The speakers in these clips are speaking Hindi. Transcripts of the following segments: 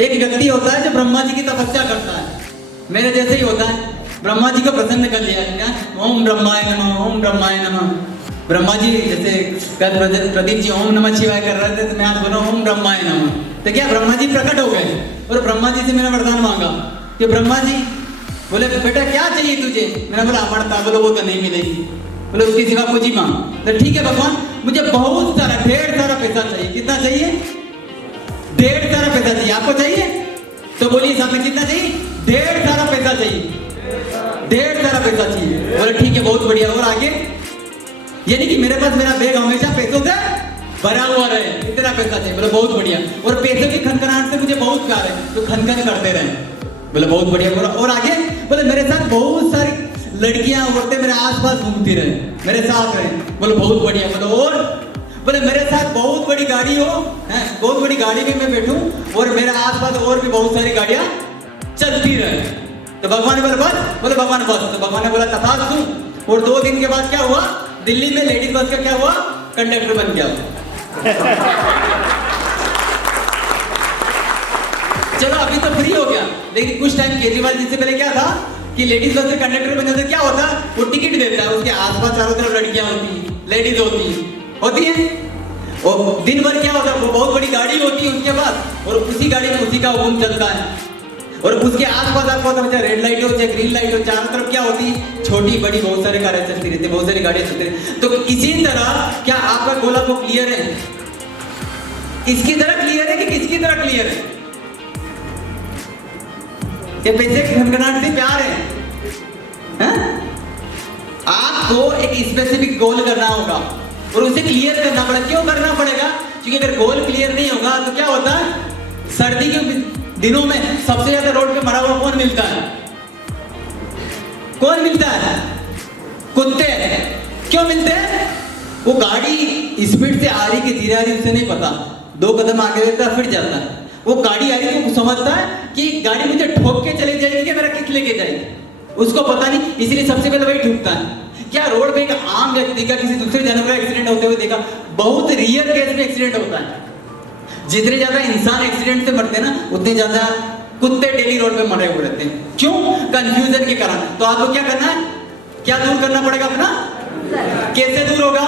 एक व्यक्ति होता है जो ब्रह्मा जी की तपस्या करता है, मेरे जैसे ही होता है, ब्रह्मा जी को प्रसन्न कर लिया क्या, ओम ब्रह्माय नमः, ओम ब्रह्माय नमः। ब्रह्मा जी जैसे प्रदीप जी ओम नमः शिवाय कर रहे थे, तो मैं आज बोल रहा हूँ ओम ब्रह्माय नमः। तो क्या ब्रह्मा जी प्रकट हो गए और ब्रह्मा जी से मैंने वरदान मांगा कि ब्रह्मा जी बोले बेटा क्या चाहिए तुझे। मैंने बोला अमरता। बोलो वो तो नहीं मिलेगी। बोले उसकी सिवा कुछ ही मांग। तो ठीक है भगवान, मुझे बहुत सारा ढेर सारा पैसा चाहिए। कितना चाहिए? ढेर सारा पैसा चाहिए। आपको चाहिए? तो बोलिए साथ में कितना चाहिए? ढेर सारा पैसा चाहिए। ढेर सारा पैसा चाहिए। बोले ठीक है बहुत बढ़िया। और आगे? यानी कि मेरे पास मेरा बैग हमेशा पैसों से भरा हुआ रहे, इतना पैसा चाहिए। बोले बहुत बढ़िया। और पैसे की खनखनाहट से मुझे बहुत प्यार है, तो खनखन करते रहे। बोले बहुत बढ़िया। बोला और आगे? बोले मेरे साथ बहुत सारी लड़कियां औरतें मेरे आसपास घूमती रहे, मेरे साथ रहे। बोले बहुत बढ़िया। बोले और? बोले मेरे साथ बहुत बड़ी गाड़ी हो, बहुत बड़ी गाड़ी में मैं बैठूं और मेरे आसपास और भी बहुत सारी गाड़ियां चलती रहे। तो भगवान ने बोला बस। बोले भगवान बस। तो भगवान ने बोला तथास्तु। और 2 दिन के बाद क्या हुआ? दिल्ली में लेडीज बस का क्या हुआ? कंडक्टर बन गया। चलो अभी तो फ्री हो गया, लेकिन कुछ टाइम केजरीवाल जी से पहले क्या था कि लेडीज बस से कंडक्टर बन जाते। क्या होता? वो टिकट देता है, उसके आसपास चारों तरफ लड़कियां होती, लेडीज होती है। और दिन भर क्या होता है? वो बहुत बड़ी गाड़ी होती है उसके पास, और उसी गाड़ी में उसी का हुक्म चलता है। और उसके आसपास आपको पता है रेड लाइट हो चाहे ग्रीन लाइट हो, चारों तरफ क्या होती? छोटी बड़ी बहुत सारी कारें चलती रहती, बहुत सारी गाड़ियां चलती रहती। तो इसी तरह क्या आपका गोला को क्लियर है? इसकी तरह क्लियर है कि किसकी तरह क्लियर है? ये पैसे की खनखनाहट से प्यार है? आपको एक स्पेसिफिक गोल करना होगा और उसे क्लियर करना पड़ेगा। क्यों करना पड़ेगा? क्योंकि अगर गोल क्लियर नहीं होगा तो क्या होता है? सर्दी के दिनों में सबसे ज्यादा रोड पे मरा हुआ कौन मिलता है? कौन मिलता है? कुत्ते। क्यों मिलते हैं? वो गाड़ी स्पीड से आ रही कि धीरे आ रही उसे नहीं पता, 2 कदम आगे देता है फिर जाता है। वो गाड़ी आ रही है, वो समझता है कि गाड़ी मुझे ठोक के चली जाएगी कि मेरा किक लेके जाएगी, उसको पता नहीं, इसलिए सबसे पहले वही ठुकता है। क्या रोड पे एक आम व्यक्ति का किसी दूसरे जानवर का एक्सीडेंट होते हुए देखा? बहुत रेयर केस में एक्सीडेंट होता है। जितने ज्यादा इंसान एक्सीडेंट से मरते हैं ना, उतने ज्यादा कुत्ते डेली रोड पे मरे हुए रहते हैं। क्यों? कंफ्यूजन के कारण। तो आपको क्या करना है? क्या दूर करना पड़ेगा अपना? कैसे दूर होगा?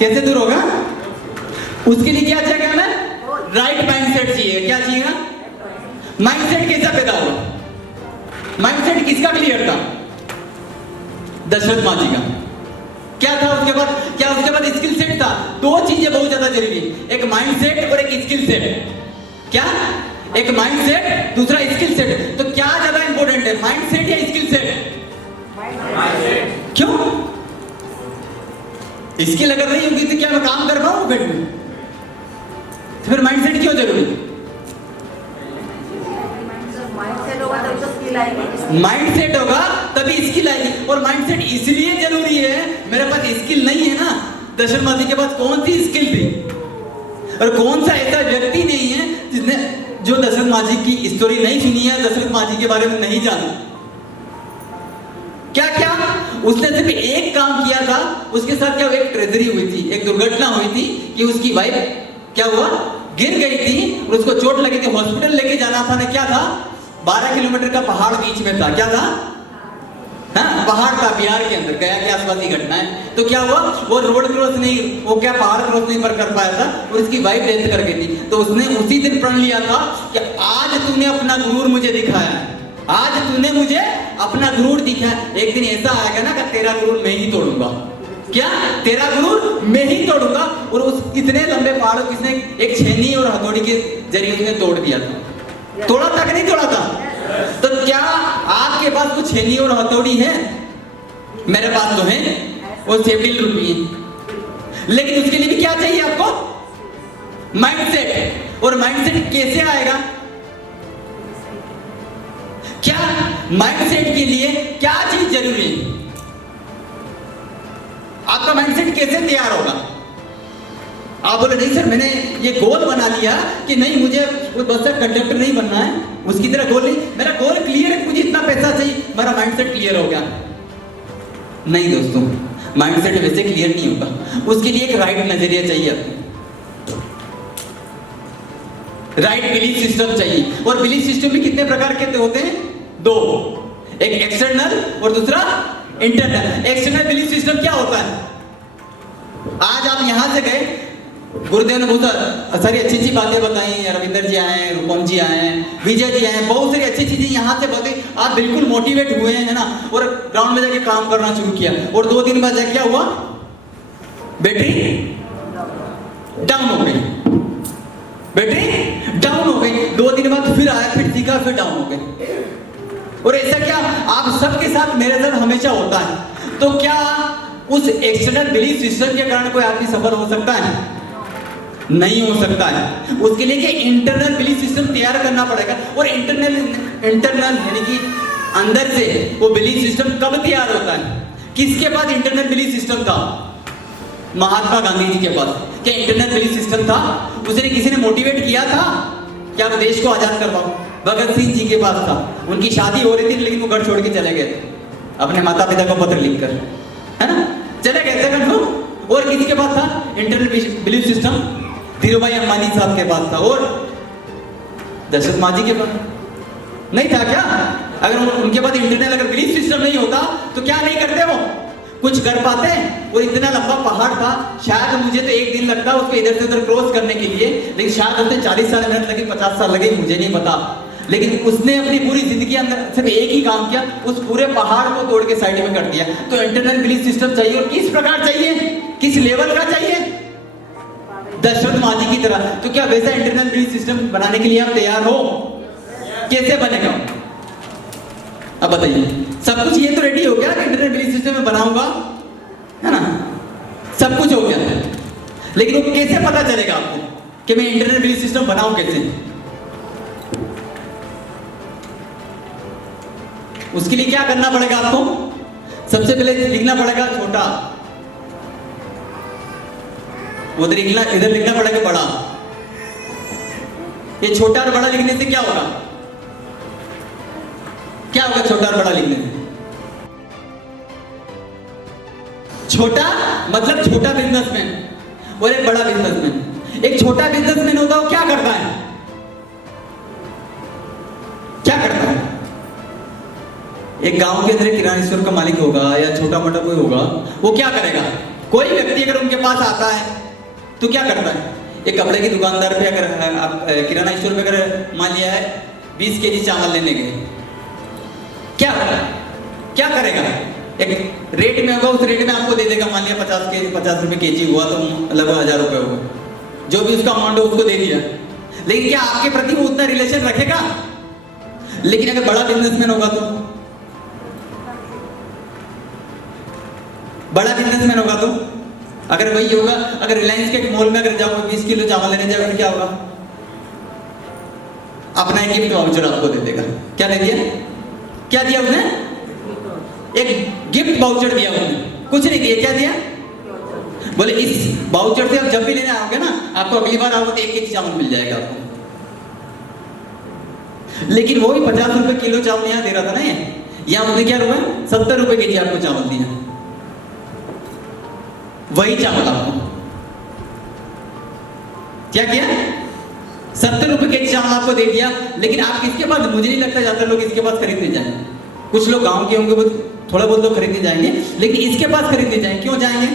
कैसे दूर होगा? उसके लिए क्या चाहिए हमें? राइट माइंडसेट चाहिए। क्या चाहिए? माइंडसेट कैसा पैदा हुआ? माइंडसेट किसका क्लियर था? दशरथ माँ जी का। क्या था उसके बाद? क्या उसके बाद स्किल सेट था? 2 चीजें बहुत ज्यादा जरूरी, एक माइंडसेट और एक स्किल सेट। क्या? एक माइंडसेट, दूसरा स्किल सेट। तो क्या ज्यादा इंपॉर्टेंट है, माइंडसेट या स्किल सेट? माइंडसेट। क्यों? स्किल अगर नहीं होगी तो क्या मैं काम कर पाऊंगा बेड में? तो फिर माइंडसेट क्यों जरूरी? माइंडसेट होगा तभी स्किल आएगी। और माइंडसेट इसलिए जरूरी है, मेरे पास स्किल नहीं है ना। दशरथ माँ जी के पास कौन सी स्किल थी? और कौन सा ऐसा व्यक्ति नहीं है जिसने जो दशरथ माँ जी की स्टोरी नहीं सुनी है, दशरथ माँ जी के बारे में नहीं जाना? क्या क्या उसने सिर्फ एक काम किया था। उसके साथ क्या एक ट्रेजेडी हुई थी, एक दुर्घटना हुई थी कि उसकी वाइफ क्या हुआ? गिर गई थी और उसको चोट लगी थी, हॉस्पिटल लेके जाना था ना। क्या था? 12 किलोमीटर का पहाड़ बीच में था। क्या था? हाँ, पहाड़ था बिहार के अंदर, गया के आसपास की घटना है। तो क्या हुआ? वो रोड क्रॉस नहीं, वो क्या पहाड़ क्रॉस नहीं कर पाया था और उसकी वाइफ डेथ कर गई थी। तो उसने उसी दिन प्रण लिया था कि आज तूने अपना गुरूर मुझे दिखाया है, आज तूने मुझे अपना गुरूर दिखाया। एक दिन ऐसा आएगा ना कि तेरा गुरूर मैं ही तोड़ूंगा। क्या? तेरा गुरूर मैं ही तोड़ूंगा। और उस इतने लंबे पहाड़ को किसने एक छेनी और हथौड़ी के जरिए उसने तोड़ दिया था। तोड़ा था कि नहीं तोड़ा था? तो क्या आपके पास कुछ छेनी और हथौड़ी है? मेरे पास तो है, वो सेफ्टी रूपी है। लेकिन उसके लिए भी क्या चाहिए आपको? माइंडसेट। और माइंडसेट कैसे आएगा? क्या माइंडसेट के लिए क्या चीज जरूरी है? आपका माइंडसेट कैसे तैयार होगा? आप बोले नहीं सर मैंने ये गोल बना लिया कि नहीं मुझे बस से कंडक्टर नहीं बनना है, उसकी तरह गोल नहीं, मेरा गोल क्लियर है, मुझे इतना पैसा चाहिए, मेरा माइंडसेट क्लियर हो गया। नहीं दोस्तों, माइंडसेट वैसे क्लियर नहीं होगा, उसके लिए एक राइट नजरिया चाहिए आपको। राइट बिलीफ सिस्टम चाहिए। और बिलीफ सिस्टम में कितने प्रकार के होते हैं? दो, एक एक्सटर्नल और दूसरा इंटरनल। एक्सटर्नल बिलीफ सिस्टम क्या होता है? आज आप यहां से गए, गुरुदेव ने बहुत सारी अच्छी अच्छी बातें बताई, रविंदर जी आए, रूपम जी आए, विजय जी आए, बहुत सारी अच्छी चीजें यहाँ से बताई। आप बिल्कुल मोटिवेट हुए हैं, है ना, और ग्राउंड में जाके काम करना शुरू किया, और 2 दिन बाद जाके क्या हुआ? बैटरी डाउन हो गई, बैटरी डाउन हो गई। 2 दिन बाद फिर आया, फिर सीखा, फिर डाउन हो गई। और ऐसा क्या आप सबके साथ, मेरे साथ हमेशा होता है। तो क्या उस एक्सटर्नल बिलीफ सिस्टम के कारण कोई आदमी सफल हो सकता है? नहीं हो सकता है। उसके लिए कि इंटरनल बिलीफ सिस्टम तैयार करना पड़ेगा। और इंटरनल यानी कि अंदर से वो बिलीफ सिस्टम कब तैयार होता है? किसके पास इंटरनल बिलीफ सिस्टम था? महात्मा गांधी जी के पास क्या इंटरनल बिलीफ सिस्टम था? उसे किसी ने मोटिवेट किया था कि आप देश को आजाद करवाओ? भगत सिंह जी के पास था, उनकी शादी हो रही थी लेकिन वो घर छोड़ के चले गए अपने माता पिता को पत्र लिखकर, है ना, चले गए थे घर। और किसके पास था internal belief system? Dhirubhai Ambani साहब के पास था। और दशरथ मांझी के पास नहीं था क्या? अगर उनके पास इंटरनल अगर बिलीफ सिस्टम नहीं होता तो क्या नहीं करते, वो कुछ कर पाते? और इतना लंबा पहाड़ था, शायद मुझे तो 1 दिन लगता उसको इधर से उधर क्रॉस करने के लिए, लेकिन शायद उसने 40 साल मिनट लगे, 50 साल लगे, मुझे नहीं पता। लेकिन उसने अपनी पूरी जिंदगी अंदर सिर्फ एक ही काम किया, उस पूरे पहाड़ को तोड़ के साइड में कर दिया। तो इंटरनल बिलीफ सिस्टम चाहिए, और किस प्रकार चाहिए, किस लेवल का चाहिए? दशरथ मांझी की तरह। तो क्या वैसा इंटरनल बिलीफ सिस्टम बनाने के लिए आप तैयार हो? कैसे बनेगा? अब बताइए। सब कुछ ये तो रेडी हो गया कि इंटरनल बिलीफ सिस्टम में बनाऊंगा, है ना, सब कुछ हो गया, लेकिन वो कैसे पता चलेगा आपको कि मैं इंटरनल बिलीफ सिस्टम बनाऊं कैसे? उसके लिए क्या करना पड़ेगा आपको? सबसे पहले लिखना पड़ेगा छोटा, उधर इधर लिखना पड़ेगा बड़ा। ये छोटा और बड़ा लिखने से क्या होगा? क्या होगा छोटा और बड़ा लिखने से? छोटा मतलब छोटा बिजनेसमैन और एक बड़ा बिजनेसमैन। एक छोटा बिजनेसमैन होता है, वो क्या करता है? क्या करता है? एक गांव के अंदर किराना स्टोर का मालिक होगा या छोटा मोटा कोई होगा, वो क्या करेगा? कोई व्यक्ति अगर उनके पास आता है तो क्या करता है? एक कपड़े की दुकानदार पे अगर आप किराना स्टोर पे अगर मान लिया है 20 केजी चावल लेने गए, क्या होगा? क्या करेगा? एक रेट में होगा, उस रेट में आपको दे देगा। मान लिया 50 रुपए केजी हुआ तो लगभग 1000 रुपए होगा, जो भी उसका अमाउंट है उसको दे दिया। लेकिन क्या आपके प्रति वो उतना रिलेशन रखेगा? लेकिन अगर बड़ा बिजनेसमैन होगा तो, बड़ा बिजनेसमैन होगा तो अगर वही होगा, अगर रिलायंस के मॉल में अगर जाओ 20 किलो चावल लेने जाओ, क्या होगा? अपना एक गिफ्ट वाउचर आपको दे देगा। क्या दे दिया? क्या दिया उसने? एक गिफ्ट वाउचर दिया उसने, कुछ नहीं दिया। क्या दिया? बोले इस वाउचर से आप जब भी लेने आओगे ना, आपको अगली बार आओगे तो 1 केजी चावल मिल जाएगा आपको। लेकिन वो भी 50 रुपए किलो चावल यहाँ दे रहा था ना, यहाँ उसने क्या रुपए 70 रुपए केजी आपको चावल दिया। वही चावल आपको क्या किया? 70 रुपए केजी चावल आपको दे दिया। लेकिन आप किसके पास, मुझे नहीं लगता ज्यादा लोग इसके पास खरीदने जाएंगे। कुछ लोग गांव के होंगे, वो थोड़ा बहुत लोग खरीदने जाएंगे, लेकिन इसके पास खरीदने जाएंगे। क्यों जाएंगे?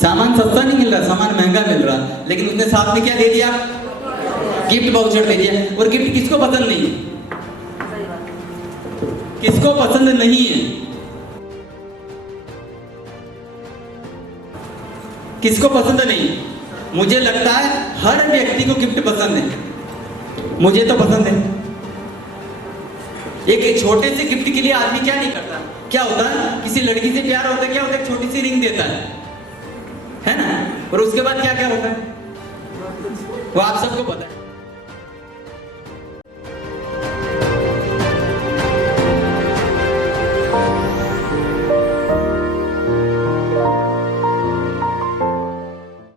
सामान सस्ता नहीं मिल रहा, सामान महंगा मिल रहा, लेकिन उसने साथ में क्या दे दिया? गिफ्ट वाउचर दे दिया। और गिफ्ट किसको पसंद नहीं है? किसको पसंद नहीं है? किसको पसंद नहीं? मुझे लगता है हर व्यक्ति को गिफ्ट पसंद है। मुझे तो पसंद है। एक छोटे से गिफ्ट के लिए आदमी क्या नहीं करता? क्या होता है? किसी लड़की से प्यार होता है, क्या होता है? छोटी सी रिंग देता है ना? और उसके बाद क्या क्या होता है वो आप सबको पता है।